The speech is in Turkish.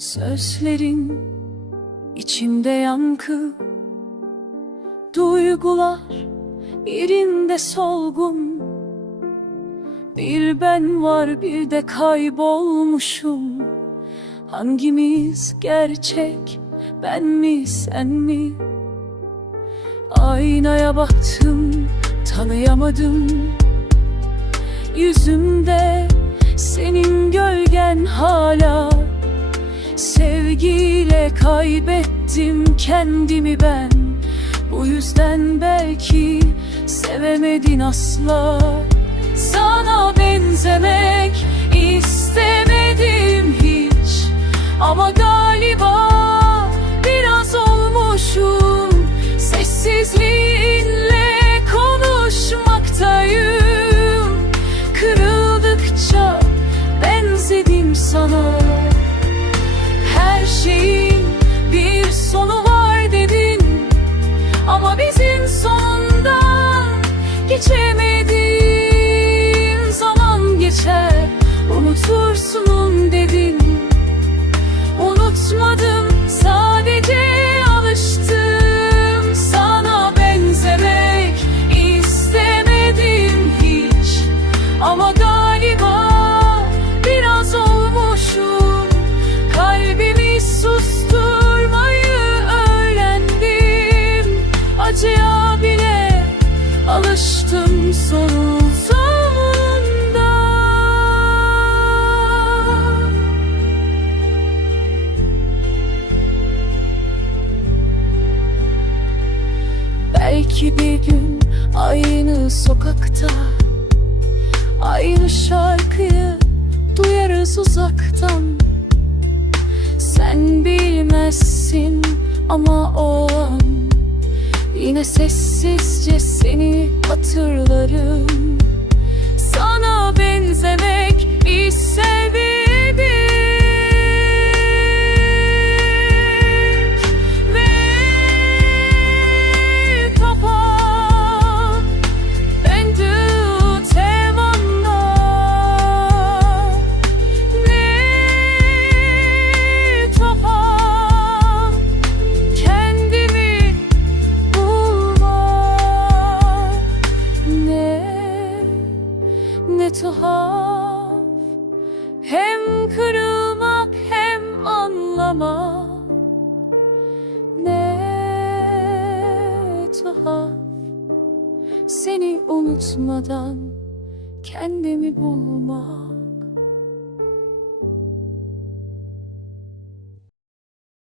Sözlerin içimde yankı. Duygular birinde solgun. Bir ben var bir de kaybolmuşum. Hangimiz gerçek ben mi sen mi? Aynaya baktım tanıyamadım. Yüzümde senin gölgen hala Sevgiyle kaybettim kendimi ben. Bu yüzden belki sevemedin asla. Sana benzemek istemedim hiç. Ama galiba biraz olmuşum. Sessizliğinle konuşmaktayım. Kırıldıkça benzedim sana şeyin bir sonu var dedin. Ama bizim sonundan geçemedin Zaman geçer. Unutursun dedin. Unutmadım Belki bir gün aynı sokakta Aynı şarkıyı duyarız uzaktan. Sen bilmezsin ama o Yine sessizce seni hatırlarım. Sana benzemek kırılmak hem anlamak. Ne tuhaf. Seni unutmadan kendimi bulmak